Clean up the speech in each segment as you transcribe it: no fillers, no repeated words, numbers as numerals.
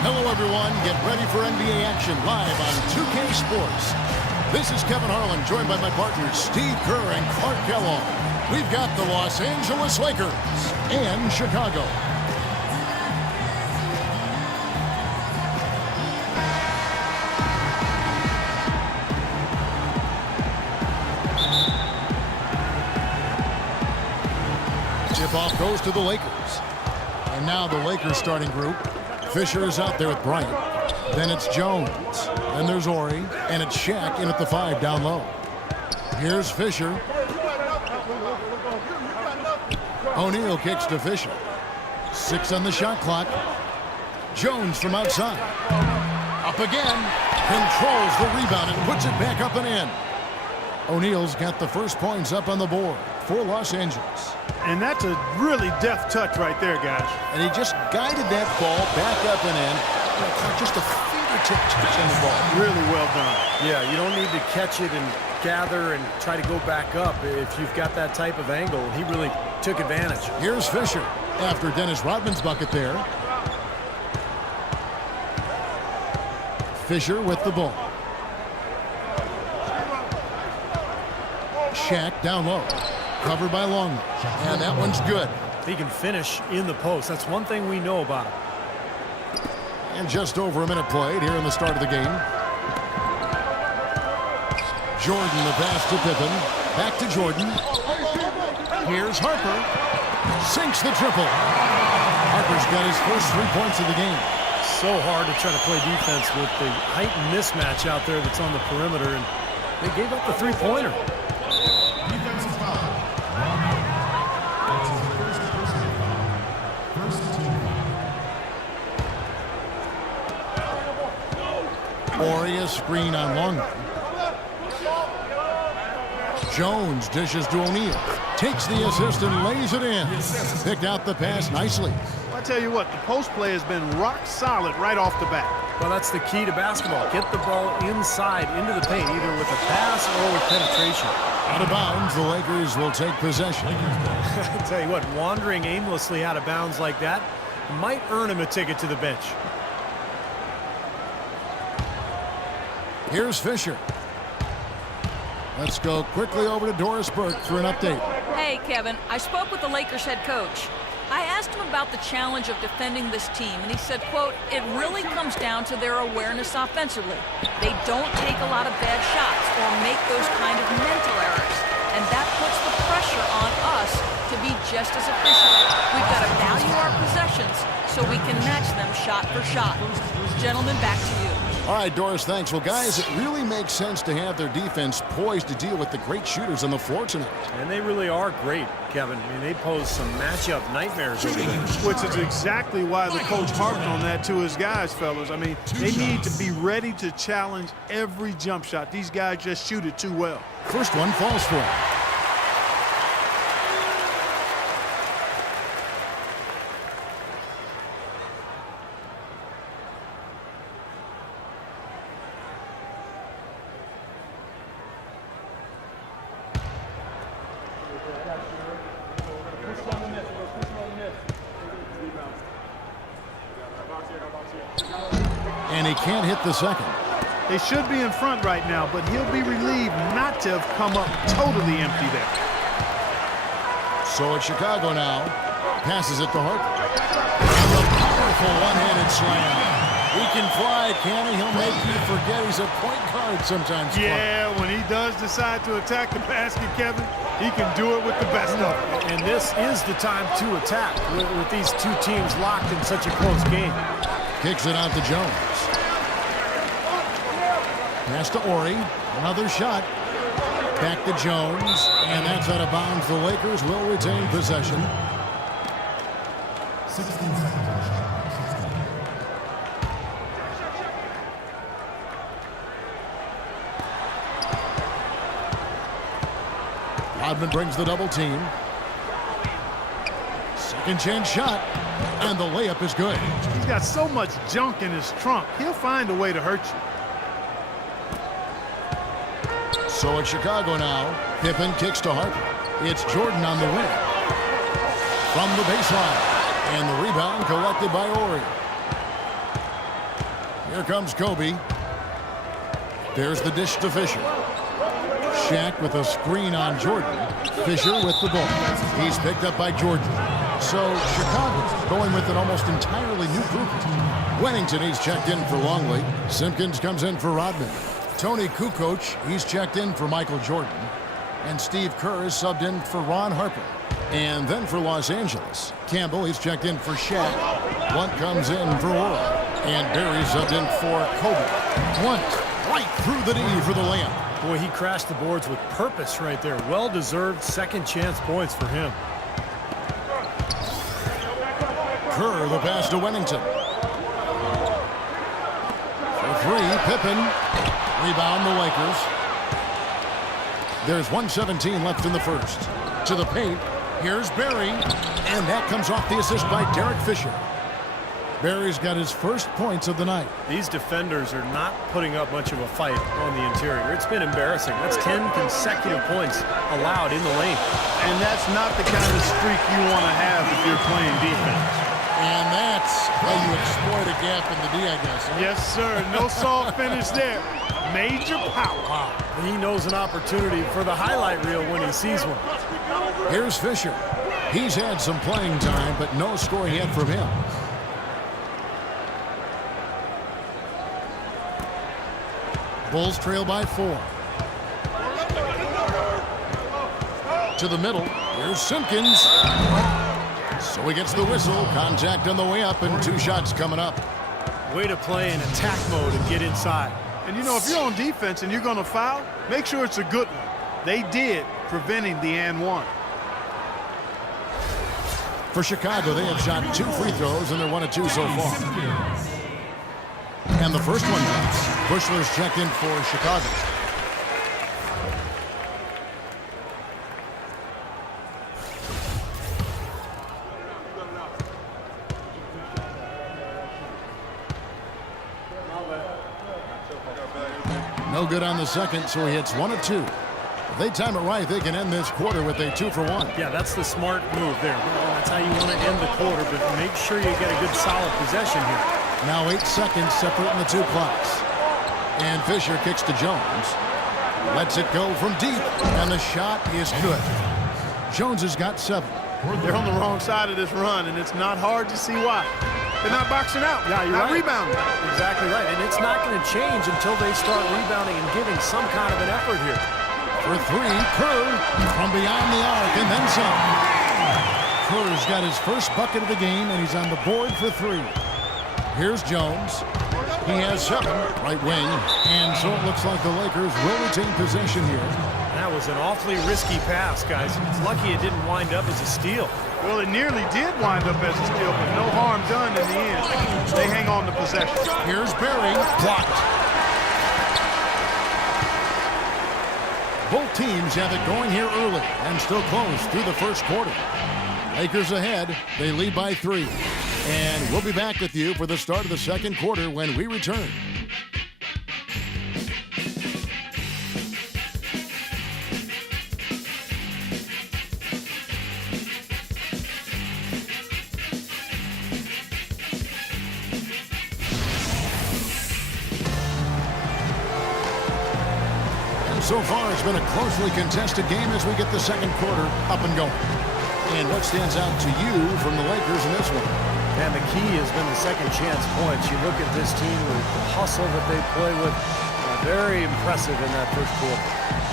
Hello, everyone. Get ready for NBA action live on 2K Sports. This is Kevin Harlan, joined by my partners Steve Kerr and Clark Kellogg. We've got the Los Angeles Lakers and Chicago. Tip-off goes to the Lakers. And now the Lakers starting group. Fisher is out there with Bryant. Then it's Jones. Then there's Ori. And it's Shaq in at the 5 down low. Here's Fisher. O'Neal kicks to Fisher. 6 on the shot clock. Jones from outside. Up again. Controls the rebound and puts it back up and in. O'Neal's got the first points up on the board for Los Angeles. And that's a really deft touch right there, guys. And he just guided that ball back up and in. Just a fingertip touch on the ball. Really well done. Yeah, you don't need to catch it and gather and try to go back up if you've got that type of angle. He really took advantage. Here's Fisher after Dennis Rodman's bucket there. Fisher with the ball. Shaq down low. Covered by Longley. And that one's good. He can finish in the post. That's one thing we know about him. And just over a minute played here in the start of the game. Jordan the pass to Pippen. Back to Jordan. Here's Harper. Sinks the triple. Harper's got his first 3 points of the game. So hard to try to play defense with the height and mismatch out there that's on the perimeter. And they gave up the three-pointer. Ori a screen on Longley. Jones dishes to O'Neal. Takes the assist and lays it in. Picked out the pass nicely. I tell you what, the post play has been rock solid right off the bat. Well, that's the key to basketball. Get the ball inside into the paint, either with a pass or with penetration. Out of bounds, the Lakers will take possession. I tell you what, wandering aimlessly out of bounds like that might earn him a ticket to the bench. Here's Fisher. Let's go quickly over to Doris Burke for an update. Hey, Kevin. I spoke with the Lakers head coach. I asked him about the challenge of defending this team, and he said, quote, it really comes down to their awareness offensively. They don't take a lot of bad shots or make those kind of mental errors, and that puts the pressure on us to be just as efficient. We've got to value our possessions so we can match them shot for shot. Gentlemen, back to you. All right, Doris, thanks. Well, guys, it really makes sense to have their defense poised to deal with the great shooters on the floor tonight. And they really are great, Kevin. I mean, they pose some matchup nightmares over there. Which is exactly why the coach harped on that to his guys, fellas. I mean, they need to be ready to challenge every jump shot. These guys just shoot it too well. First one falls for him. And he can't hit the second. They should be in front right now, but he'll be relieved not to have come up totally empty there. So it's Chicago now. Passes it to Harper. And a powerful one-handed slam. He can fly, can he? He'll make you forget he's a point guard sometimes. Yeah, when he does decide to attack the basket, Kevin, he can do it with the best of them. And this is the time to attack with these two teams locked in such a close game. Kicks it out to Jones. Pass to Ori. Another shot. Back to Jones. And that's out of bounds. The Lakers will retain possession. 16 seconds. Rodman brings the double team. Second chance shot. And the layup is good. He's got so much junk in his trunk. He'll find a way to hurt you. So it's Chicago now. Pippen kicks to Harper. It's Jordan on the wing. From the baseline. And the rebound collected by Ori. Here comes Kobe. There's the dish to Fisher. Shaq with a screen on Jordan. Fisher with the ball. He's picked up by Jordan. So Chicago going with an almost entirely new group. Wennington, he's checked in for Longley. Simpkins comes in for Rodman. Tony Kukoc, he's checked in for Michael Jordan. And Steve Kerr is subbed in for Ron Harper. And then for Los Angeles, Campbell, he's checked in for Shaq. Blunt comes in for Oral. And Barry subbed in for Kobe. Blunt right through the knee for the layup. Boy, he crashed the boards with purpose right there. Well-deserved second chance points for him. Kerr, the pass to Wennington. For three, Pippen. Rebound the Lakers. There's 1:17 left in the first. To the paint. Here's Barry. And that comes off the assist by Derek Fisher. Barry's got his first points of the night. These defenders are not putting up much of a fight on the interior. It's been embarrassing. That's 10 consecutive points allowed in the lane. And that's not the kind of streak you want to have if you're playing defense. And that's how you exploit a gap in the D, I guess. Huh? Yes, sir. No soft finish there. Major power. Wow. He knows an opportunity for the highlight reel when he sees one. Here's Fisher. He's had some playing time, but no score yet from him. Bulls trail by 4. To the middle. Here's Simpkins. So he gets the whistle. Contact on the way up and 2 shots coming up. Way to play in attack mode and get inside. And, you know, if you're on defense and you're going to foul, make sure it's a good one. They did, preventing the and one. For Chicago, they have shot 2 free throws, and they're 1 of 2 so far. And the first one counts. Bushler's checked in for Chicago. No good on the second, so he hits 1 of 2. If they time it right, they can end this quarter with a 2 for 1. Yeah, that's the smart move there. That's how you want to end the quarter, but make sure you get a good solid possession here. Now 8 seconds separating the 2 clocks. And Fisher kicks to Jones. Lets it go from deep, and the shot is good. Jones has got 7. They're on the wrong side of this run, and it's not hard to see why. They're not boxing out. Yeah, you're not right. rebounding. Exactly right. And it's not going to change until they start rebounding and giving some kind of an effort here. For 3, Kerr from beyond the arc, and then some. Kerr's got his first bucket of the game, and he's on the board for 3. Here's Jones. He has 7, right wing, and so it looks like the Lakers will retain possession here. That was an awfully risky pass, guys. It's lucky it didn't wind up as a steal. Well, it nearly did wind up as a steal, but no harm done in the end. They hang on to possession. Here's Barry. Blocked. Both teams have it going here early and still close through the first quarter. Lakers ahead. They lead by 3. And we'll be back with you for the start of the second quarter when we return. And so far, it's been a closely contested game as we get the second quarter up and going. And what stands out to you from the Lakers in this one? And the key has been the second chance points. You look at this team with the hustle that they play with. Very impressive in that first quarter.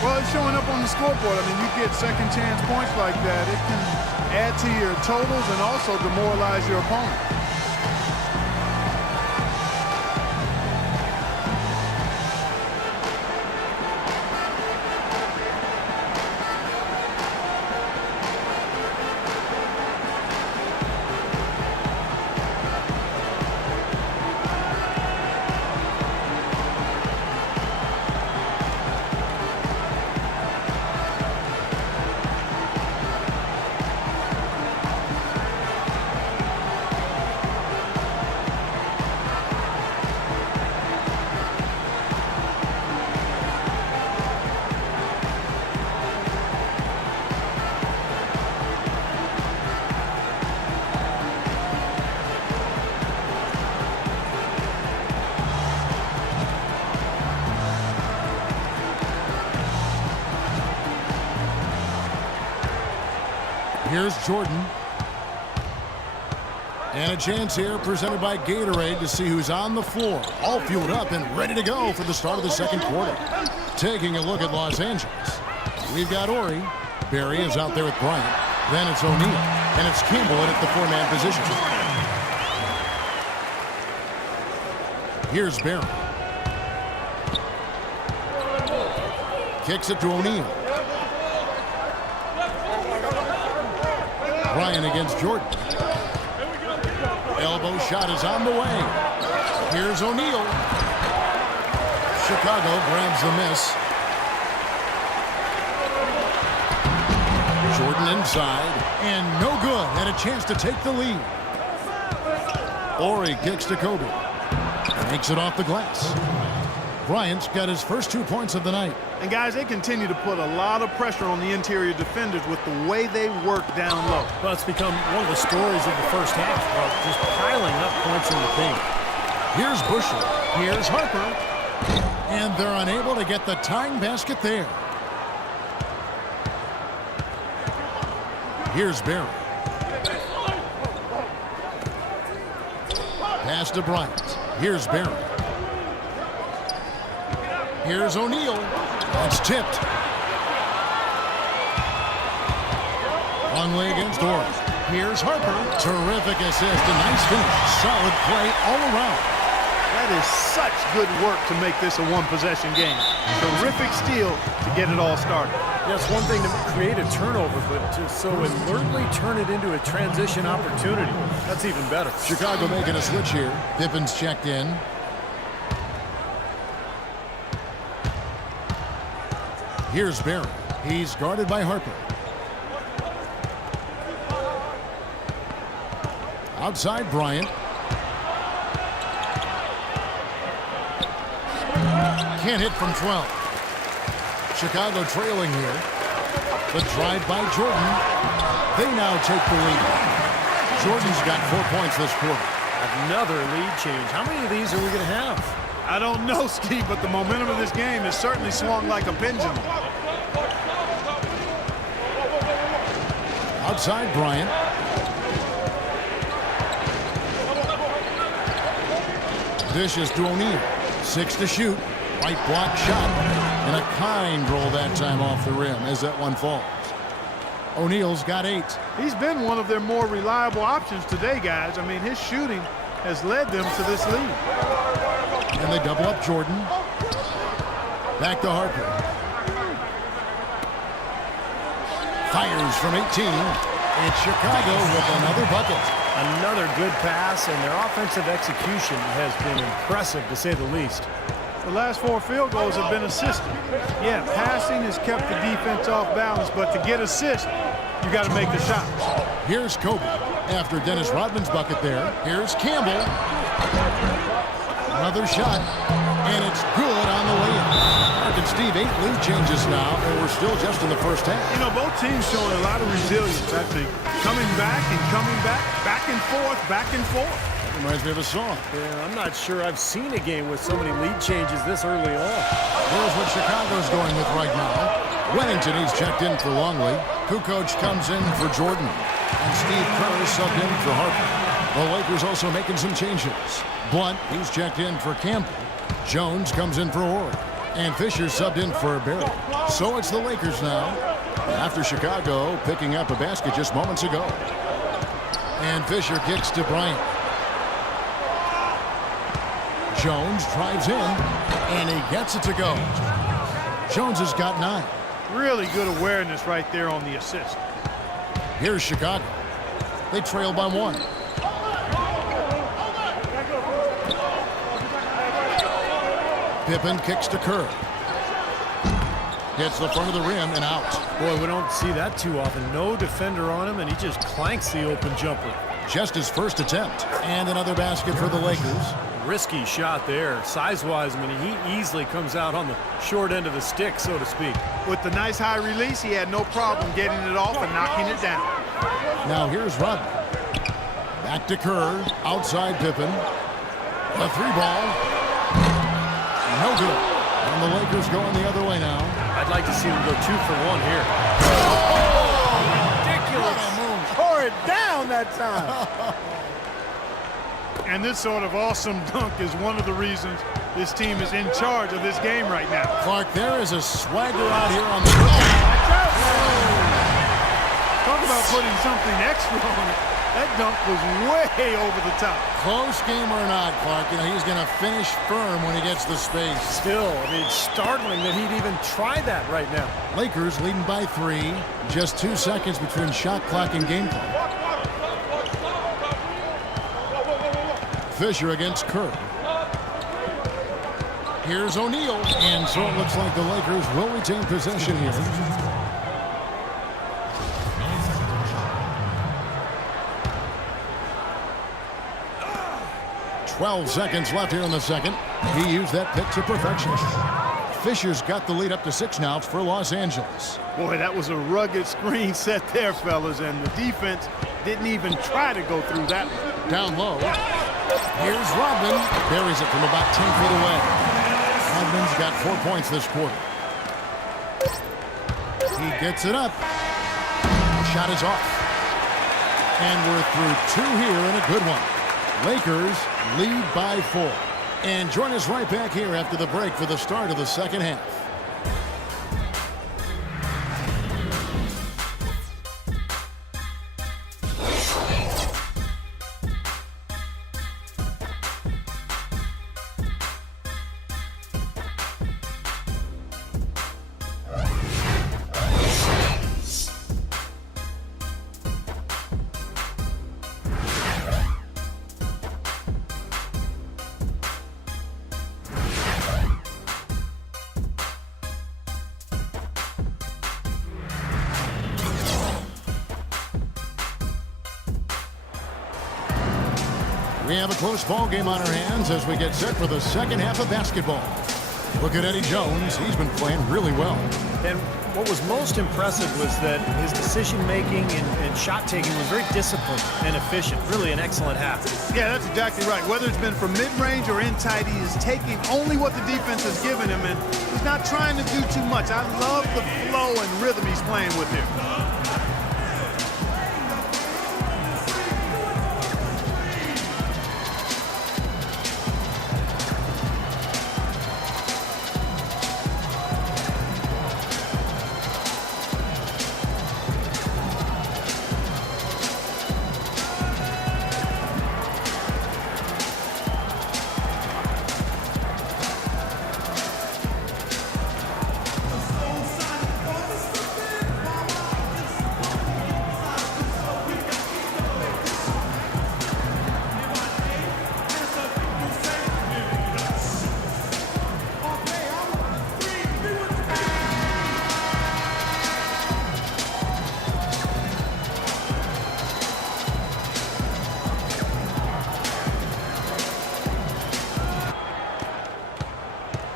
Well, it's showing up on the scoreboard. I mean, you get second chance points like that. It can add to your totals and also demoralize your opponent. Here's Jordan. And a chance here presented by Gatorade to see who's on the floor. All fueled up and ready to go for the start of the second quarter. Taking a look at Los Angeles. We've got Ori. Barry is out there with Bryant. Then it's O'Neal. And it's Campbell at the four-man position. Here's Barry. Kicks it to O'Neal. Bryant against Jordan. Elbow shot is on the way. Here's O'Neal. Chicago grabs the miss. Jordan inside. And no good. Had a chance to take the lead. Ori kicks to Kobe. Makes it off the glass. Bryant's got his first 2 points of the night. And guys, they continue to put a lot of pressure on the interior defenders with the way they work down low. Well, it's become one of the stories of the first half. Well, just piling up points in the paint. Here's Busher. Here's Harper. And they're unable to get the tying basket there. Here's Barry. Pass to Bryant. Here's Barry. Here's O'Neal. It's tipped. Longley against Ori. Here's Harper. Terrific assist. A nice finish. Solid play all around. That is such good work to make this a one-possession game. Terrific steal to get it all started. Yes, one thing to create a turnover, but to so alertly turn it into a transition opportunity. That's even better. Chicago making a switch here. Pippen's checked in. Here's Barry. He's guarded by Harper. Outside Bryant. Can't hit from 12. Chicago trailing here. The drive by Jordan. They now take the lead. Jordan's got 4 points this quarter. Another lead change. How many of these are we going to have? I don't know, Steve, but the momentum of this game has certainly swung like a pendulum. Outside Bryant. Dishes to O'Neal. 6 to shoot. Right block shot. And a kind roll that time off the rim as that one falls. O'Neal's got 8. He's been one of their more reliable options today, guys. I mean, his shooting has led them to this lead. And they double up Jordan. Back to Harper. Fires from 18. It's Chicago with another bucket. Another good pass, and their offensive execution has been impressive, to say the least. The last 4 field goals have been assisted. Yeah, passing has kept the defense off balance, but to get assists, you got to make the shots. Here's Kobe. After Dennis Rodman's bucket there, here's Campbell. Another shot, and it's good on the way in. Mark and Steve, 8 lead changes now, and we're still just in the first half. You know, both teams showing a lot of resilience, I think. Coming back and coming back, back and forth, back and forth. Reminds me of a song. Yeah, I'm not sure I've seen a game with so many lead changes this early on. Here's what Chicago's going with right now. Wennington, he's checked in for Longley. Kukoc comes in for Jordan. And Steve Kerr subbed in for Harper. The Lakers also making some changes. Blunt, he's checked in for Campbell. Jones comes in for Ori. And Fisher subbed in for Barry. So it's the Lakers now, after Chicago picking up a basket just moments ago. And Fisher kicks to Bryant. Jones drives in, and he gets it to go. Jones has got 9. Really good awareness right there on the assist. Here's Chicago. They trail by 1. Pippen kicks to Kerr. Hits the front of the rim and out. Boy, we don't see that too often. No defender on him, and he just clanks the open jumper. Just his first attempt. And another basket for the Lakers. Risky shot there. Size-wise, I mean, he easily comes out on the short end of the stick, so to speak. With the nice high release, he had no problem getting it off and knocking it down. Now here's Rodman. Back to Kerr. Outside Pippen. A 3-ball. No good. And the Lakers going the other way now. I'd like to see them go 2 for 1 here. Ridiculous. What a move. it down that time. And this sort of awesome dunk is one of the reasons this team is in charge of this game right now. Clark, there is a swagger out here on the Talk about putting something extra on it. That dunk was way over the top. Close game or not, Clark, you know, he's going to finish firm when he gets the space. Still, I mean, startling that he'd even try that right now. Lakers leading by 3. Just 2 seconds between shot clock and game clock. Fisher against Kerr. Here's O'Neal, and so it looks like the Lakers will retain possession here. 12 seconds left here in the second. He used that pick to perfection. Fisher's got the lead up to 6 now for Los Angeles. Boy, that was a rugged screen set there, fellas, and the defense didn't even try to go through that one. Down low. Here's Rodman. Buries it from about 10 feet away. Rodman's got 4 points this quarter. He gets it up. Shot is off. And we're through 2 here and a good one. Lakers lead by 4. And join us right back here after the break for the start of the second half. We have a close ball game on our hands as we get set for the second half of basketball. Look at Eddie Jones. He's been playing really well. And what was most impressive was that his decision-making and shot-taking was very disciplined and efficient. Really an excellent half. Yeah, that's exactly right. Whether it's been from mid-range or in tight, he is taking only what the defense has given him, and he's not trying to do too much. I love the flow and rhythm he's playing with here.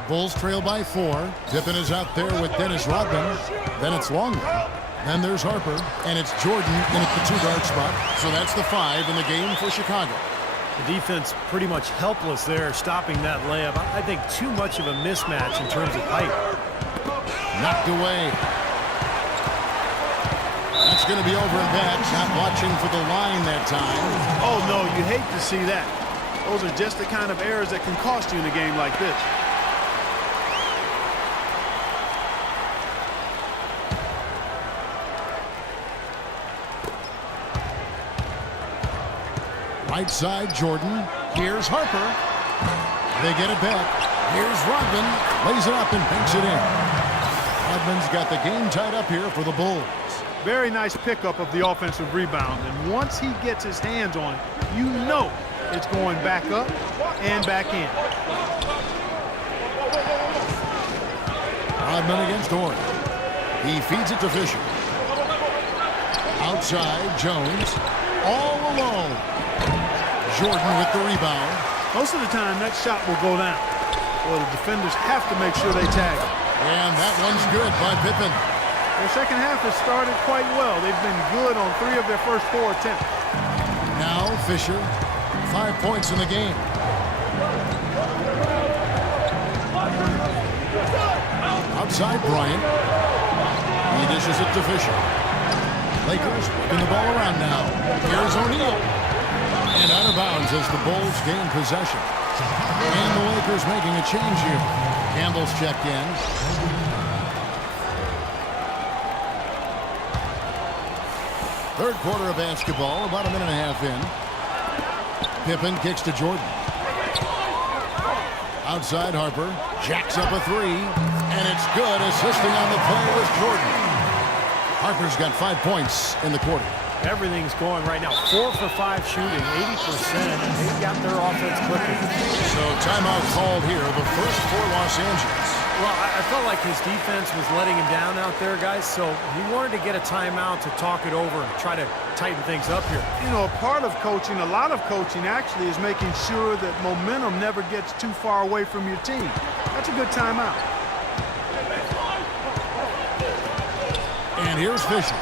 Bulls trail by 4. Pippen is out there with Dennis Rodman. Then it's Longley. Then there's Harper. And it's Jordan in at the 2-guard spot. So that's the 5 in the game for Chicago. The defense pretty much helpless there, stopping that layup. I think too much of a mismatch in terms of height. Knocked away. That's going to be over and back. Not watching for the line that time. Oh, no, you hate to see that. Those are just the kind of errors that can cost you in a game like this. Right side, Jordan. Here's Harper. They get it back. Here's Rodman. Lays it up and banks it in. Rodman's got the game tied up here for the Bulls. Very nice pickup of the offensive rebound. And once he gets his hands on it, you know it's going back up and back in. Rodman against Horn. He feeds it to Fisher. Outside, Jones. All alone. Jordan with the rebound. Most of the time, that shot will go down. Well, the defenders have to make sure they tag it. And that one's good by Pippen. Their second half has started quite well. They've been good on 3 of their first 4 attempts. Now Fisher, 5 points in the game. Outside Bryant. He dishes it to Fisher. Lakers working the ball around now. Here's O'Neal. And out of bounds as the Bulls gain possession. And the Lakers making a change here. Campbell's checked in. Third quarter of basketball, about a minute and a half in. Pippen kicks to Jordan. Outside Harper, jacks up a three, and it's good. Assisting on the play was Jordan. Harper's got 5 points in the quarter. Everything's going right now. 4 for 5 shooting, 80%, and they've got their offense clicking. So timeout called here, the first for Los Angeles. Well, I felt like his defense was letting him down out there, guys, so he wanted to get a timeout to talk it over and try to tighten things up here. You know, a part of coaching, a lot of coaching actually, is making sure that momentum never gets too far away from your team. That's a good timeout. And here's Fisher.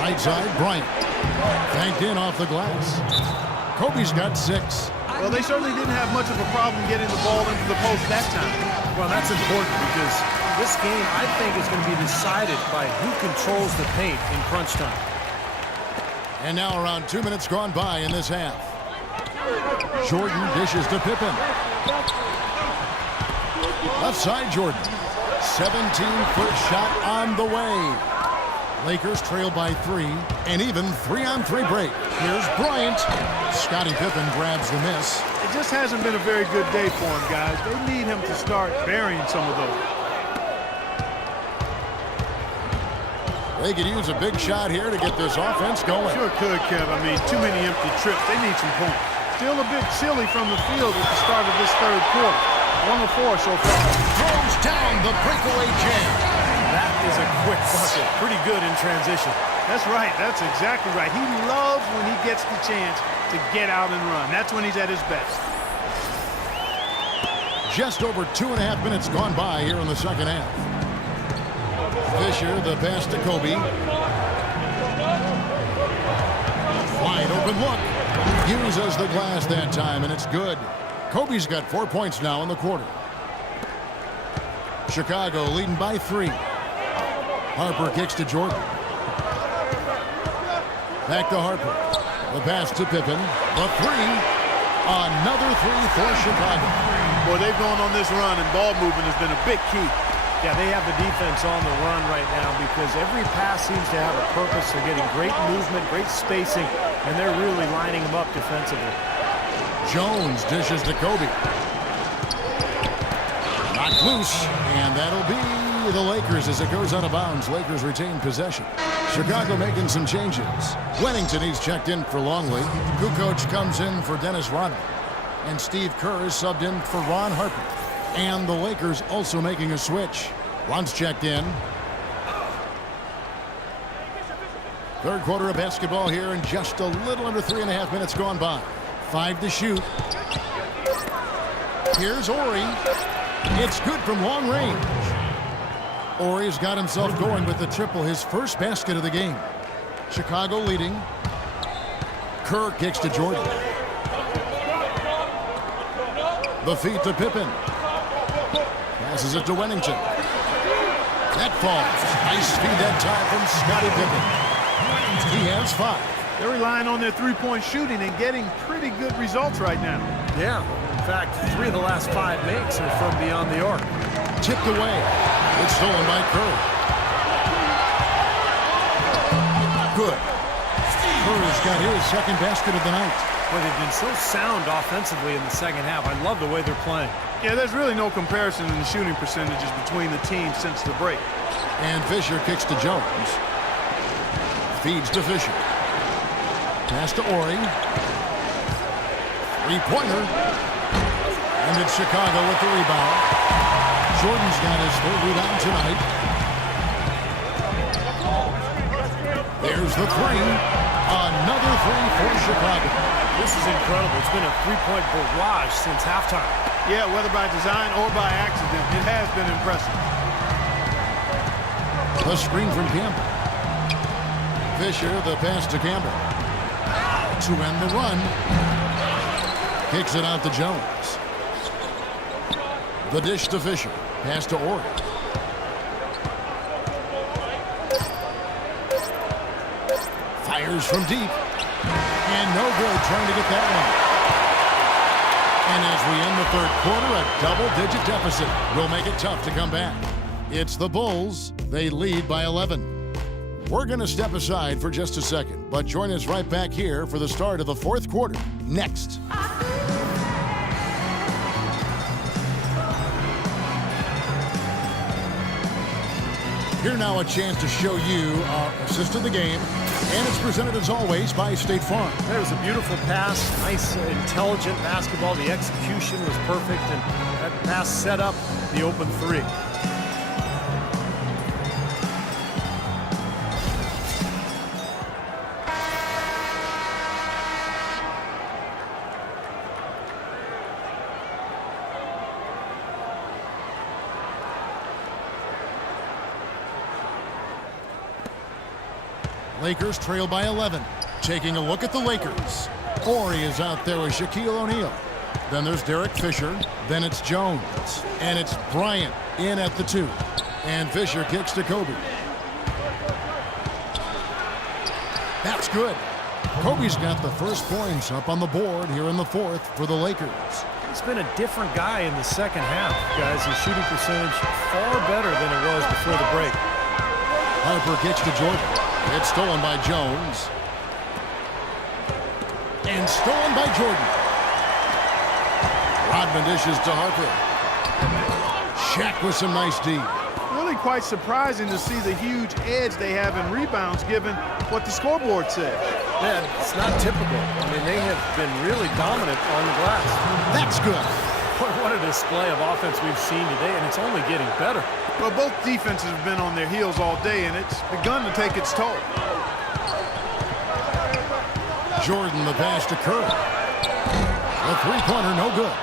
Right side, Bryant. Banked in off the glass. Kobe's got 6. Well, they certainly didn't have much of a problem getting the ball into the post that time. Well, that's important because this game, I think, is going to be decided by who controls the paint in crunch time. And now around 2 minutes gone by in this half. Jordan dishes to Pippen. Left side, Jordan. 17-foot shot on the way. Lakers trail by 3, and even 3-on-3 break. Here's Bryant. Scottie Pippen grabs the miss. It just hasn't been a very good day for him, guys. They need him to start burying some of those. They could use a big shot here to get this offense going. Sure could, Kev. I mean, too many empty trips. They need some points. Still a bit chilly from the field at the start of this third quarter. 1 of 4 so far. Throws down the breakaway jam. That is a quick bucket. Pretty good in transition. That's right. That's exactly right. He loves when he gets the chance to get out and run. That's when he's at his best. Just over 2.5 minutes gone by here in the second half. Fisher, the pass to Kobe. Wide open look. Uses the glass that time, and it's good. Kobe's got 4 points now in the quarter. Chicago leading by 3. Harper kicks to Jordan. Back to Harper. The pass to Pippen. The 3. Another 3 for Chicago. Boy, they've gone on this run, and ball movement has been a big key. Yeah, they have the defense on the run right now because every pass seems to have a purpose. They're getting great movement, great spacing, and they're really lining them up defensively. Jones dishes to Kobe. Knocked loose, and that'll be the Lakers as it goes out of bounds. Lakers retain possession. Chicago making some changes. Wennington, he's checked in for Longley. Kukoc comes in for Dennis Rodman. And Steve Kerr is subbed in for Ron Harper. And the Lakers also making a switch. Luntz checked in. Third quarter of basketball here, and just a little under 3.5 minutes gone by. 5 to shoot. Here's Ori. It's good from long range. Ori's got himself going with the triple, his first basket of the game. Chicago leading. Kerr kicks to Jordan. The feed to Pippen. Passes it to Wennington. That falls. Nice feed that time from Scottie Pippen. He has 5. They're relying on their three-point shooting and getting pretty good results right now. Yeah, in fact, 3 of the last 5 makes are from beyond the arc. Tipped away. It's stolen by Kerr. Good. Kerr's got his second basket of the night. Well, they've been so sound offensively in the second half. I love the way they're playing. Yeah, there's really no comparison in the shooting percentages between the teams since the break. And Fisher kicks to Jones. Feeds to Fisher. Pass to Ori. Three-pointer. And it's Chicago with the rebound. Jordan's got his third rebound tonight. There's the 3. Another 3 for Chicago. This is incredible. It's been a three-point barrage since halftime. Yeah, whether by design or by accident, it has been impressive. The screen from Campbell. Fisher, the pass to Campbell. To end the run. Kicks it out to Jones. The dish to Fisher. Pass to Ori. Fires from deep. And no good trying to get that one. And as we end the third quarter, a double-digit deficit will make it tough to come back. It's the Bulls. They lead by 11. We're going to step aside for just a second, but join us right back here for the start of the fourth quarter next. Here now a chance to show you our assist of the game, and it's presented as always by State Farm. There was a beautiful pass, nice, intelligent basketball. The execution was perfect, and that pass set up the open three. Lakers trail by 11. Taking a look at the Lakers. Horry is out there with Shaquille O'Neal. Then there's Derek Fisher. Then it's Jones. And it's Bryant in at the 2. And Fisher kicks to Kobe. That's good. Kobe's got the first points up on the board here in the fourth for the Lakers. He's been a different guy in the second half, guys. His shooting percentage far better than it was before the break. Harper kicks to Jordan. It's stolen by Jones. And stolen by Jordan. Rodman dishes to Harper. Shaq with some nice D. Really quite surprising to see the huge edge they have in rebounds given what the scoreboard says. Yeah, it's not typical. I mean, they have been really dominant on the glass. That's good. What a display of offense we've seen today, and it's only getting better. Well, both defenses have been on their heels all day, and it's begun to take its toll. Jordan, the pass to Curry. The three-pointer, no good.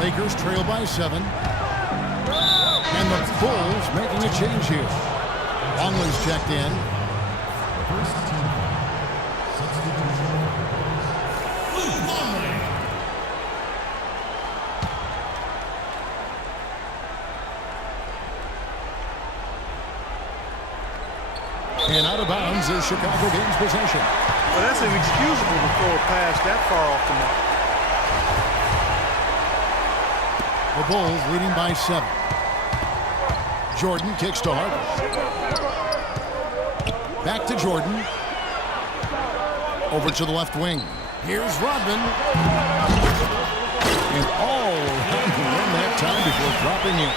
Lakers trail by 7. And the Bulls making a change here. Longley's checked in. And out of bounds is Chicago gains possession. Well, that's inexcusable to throw a pass that far off the mark. The Bulls leading by 7. Jordan kicks to Harper. Back to Jordan. Over to the left wing. Here's Rodman. And all around the rim that time before dropping in.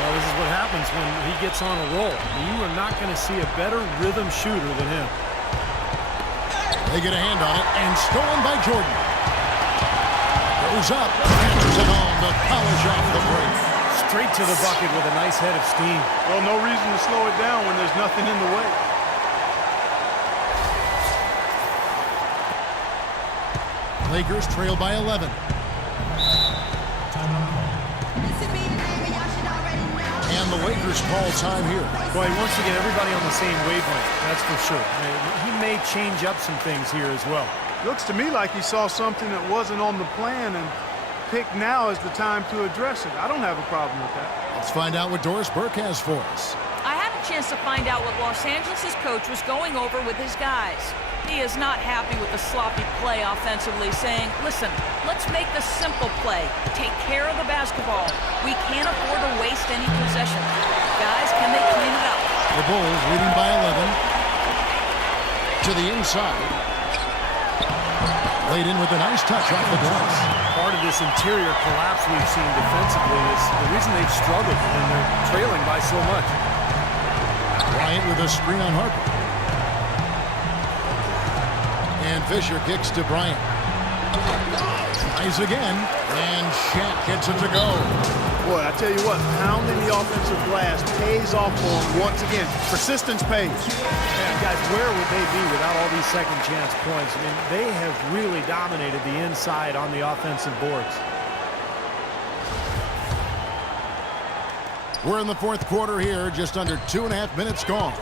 Well, this is what happens when he gets on a roll. You are not going to see a better rhythm shooter than him. They get a hand on it, and stolen by Jordan. Goes up, answers it home to polish off the break. Straight to the bucket with a nice head of steam. Well, no reason to slow it down when there's nothing in the way. Lakers trail by 11. And the Lakers call time here. Boy, he wants to get everybody on the same wavelength, that's for sure. He may change up some things here as well. Looks to me like he saw something that wasn't on the plan and picked now as the time to address it. I don't have a problem with that. Let's find out what Doris Burke has for us. I had a chance to find out what Los Angeles' coach was going over with his guys. He is not happy with the sloppy play offensively, saying, listen, let's make the simple play. Take care of the basketball. We can't afford to waste any possessions. Guys, can they clean it up? The Bulls leading by 11. To the inside. Laid in with a nice touch off the glass. Part of this interior collapse we've seen defensively is the reason they've struggled, and they're trailing by so much. Bryant with a screen on Harper. And Fisher kicks to Bryant. Tries again, and Shaq gets it to go. Boy, I tell you what, pounding the offensive glass pays off for him once again. Persistence pays. Man, guys, where would they be without all these second chance points? I mean, they have really dominated the inside on the offensive boards. We're in the fourth quarter here, just under 2.5 minutes gone.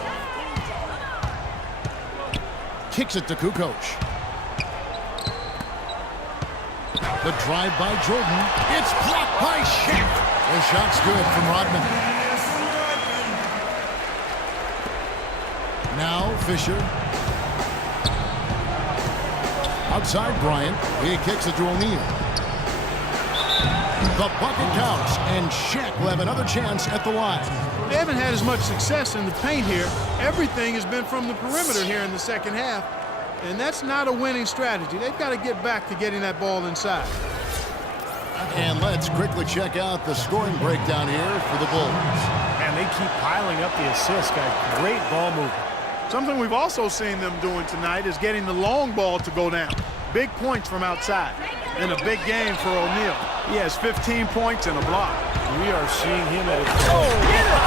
Kicks it to Kukoc. The drive by Jordan. It's blocked by Shaq. The shot's good from Rodman. Now Fisher. Outside Bryant. He kicks it to O'Neal. The bucket counts, and Shaq will have another chance at the line. They haven't had as much success in the paint here. Everything has been from the perimeter here in the second half, and that's not a winning strategy. They've got to get back to getting that ball inside. And let's quickly check out the scoring breakdown here for the Bulls. And they keep piling up the assists, guys. Great ball movement. Something we've also seen them doing tonight is getting the long ball to go down. Big points from outside. And a big game for O'Neal. He has 15 points and a block. We are seeing him at his... Get it!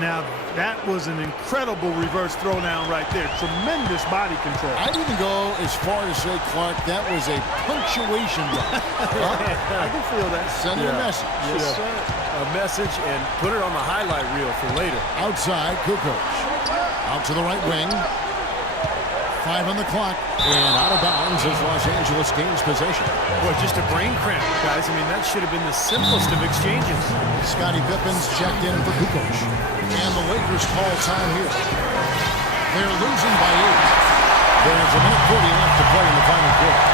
Now, that was an incredible reverse throwdown right there. Tremendous body control. I'd even go as far as say, Clark, that was a punctuation dunk. I can feel that. Send a message. Yes, sir. A message and put it on the highlight reel for later. Outside, Kukoc. Out to the right wing. 5 on the clock. And out of bounds as Los Angeles gains possession. Boy, just a brain cramp, guys. I mean, that should have been the simplest of exchanges. Scottie Pippen's checked in for Kukoc. And the Lakers call time here. They're losing by 8. There's a minute 40 left to play in the final quarter.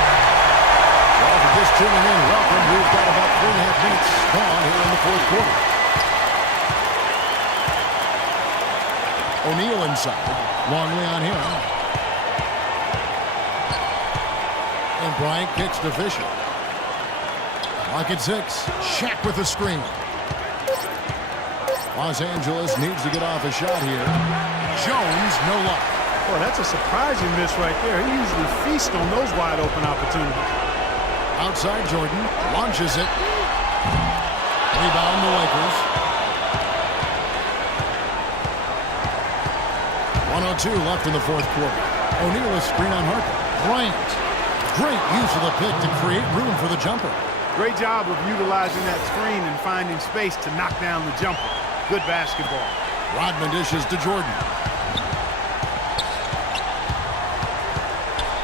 Well, if you're just tuning in, welcome. We've got about 3.5 minutes gone here in the fourth quarter. O'Neal inside. Longley on him. And Bryant kicks to Fisher. Lock at 6. Shaq with a screen. Los Angeles needs to get off a shot here. Jones, no luck. Boy, that's a surprising miss right there. He usually feasts on those wide open opportunities. Outside Jordan. Launches it. Rebound the Lakers. 1:02 left in the fourth quarter. O'Neal is screen on Harper. Bryant. Great use of the pick to create room for the jumper. Great job of utilizing that screen and finding space to knock down the jumper. Good basketball. Rodman dishes to Jordan.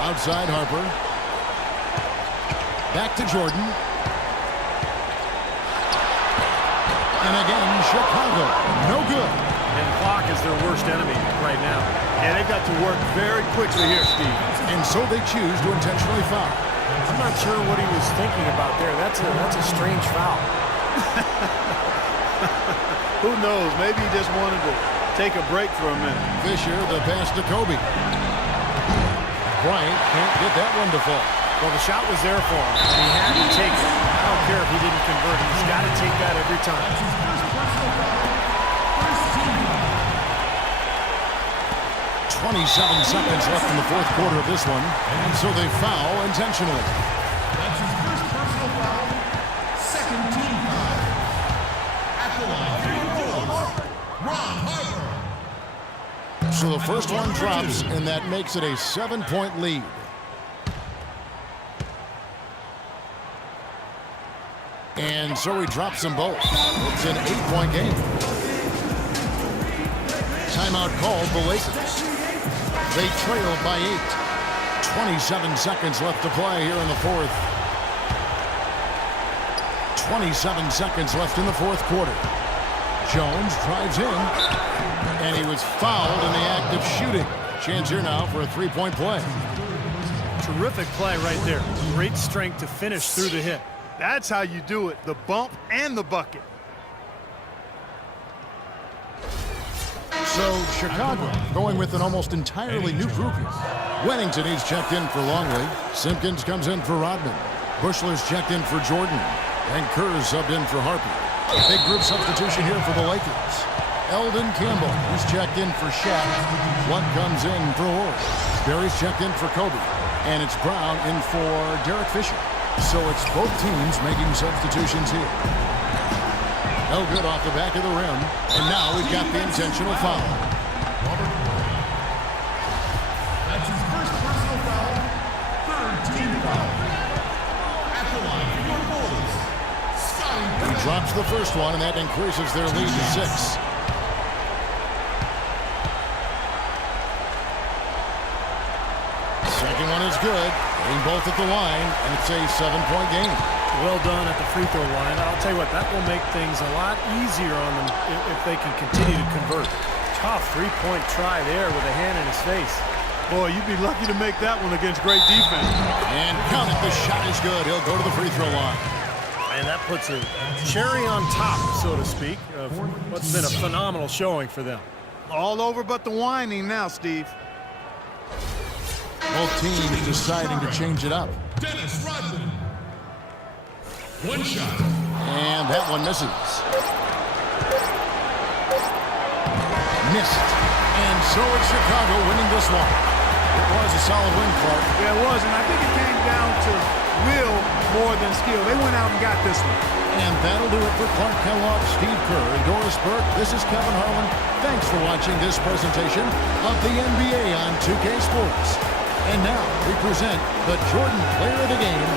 Outside Harper. Back to Jordan. And again, Chicago. No good. And clock is their worst enemy right now. And they've got to work very quickly here, Steve. And so they choose to intentionally foul. I'm not sure what he was thinking about there. That's a strange foul. Who knows? Maybe he just wanted to take a break for a minute. Fisher, the pass to Kobe. Bryant can't get that one to fall. Well, the shot was there for him, and he had to take it. I don't care if he didn't convert. He's got to take that every time. 27 seconds left in the fourth quarter of this one, and so they foul intentionally. That's his first personal foul, second team foul. At the line for the Bulls, Ron Harper. So the first one drops, and that makes it a 7-point lead. And so he drops them both. It's an 8-point game. Timeout called the Lakers. They trail by 8. 27 seconds left to play here in the fourth. 27 seconds left in the fourth quarter. Jones drives in, and he was fouled in the act of shooting. Chance here now for a 3-point play. Terrific play right there. Great strength to finish through the hit. That's how you do it, the bump and the bucket. So Chicago going with an almost entirely new grouping. Wennington, he's checked in for Longley. Simpkins comes in for Rodman. Bushler's checked in for Jordan. And Kerr's subbed in for Harper. Big group substitution here for the Lakers. Eldon Campbell, he's checked in for Shaq. Blunt comes in for Horst. Barry's checked in for Kobe. And it's Brown in for Derek Fisher. So it's both teams making substitutions here. No good off the back of the rim. And now we've got the intentional foul. That's his first personal foul, third team foul. At the line for the Bulls, He drops the first one, and that increases their lead to 6. Second one is good. Hitting both at the line, and it's a 7-point game. Well done at the free throw line. I'll tell you what, that will make things a lot easier on them if they can continue to convert. tough three-point try there with a hand in his face. Boy, you'd be lucky to make that one against great defense. And count it, the shot is good. He'll go to the free throw line. And that puts a cherry on top, so to speak, of what's been a phenomenal showing for them. All over but the whining now, Steve. Both teams deciding to change it up. Dennis Rodman. One shot. And that one misses. Missed. And so it's Chicago winning this one. It was a solid win, Clark. Yeah, it was, and I think it came down to will more than skill. They went out and got this one. And that'll do it for Clark Kellogg, Steve Kerr, and Doris Burke. This is Kevin Harlan. Thanks for watching this presentation of the NBA on 2K Sports. And now we present the Jordan Player of the Game,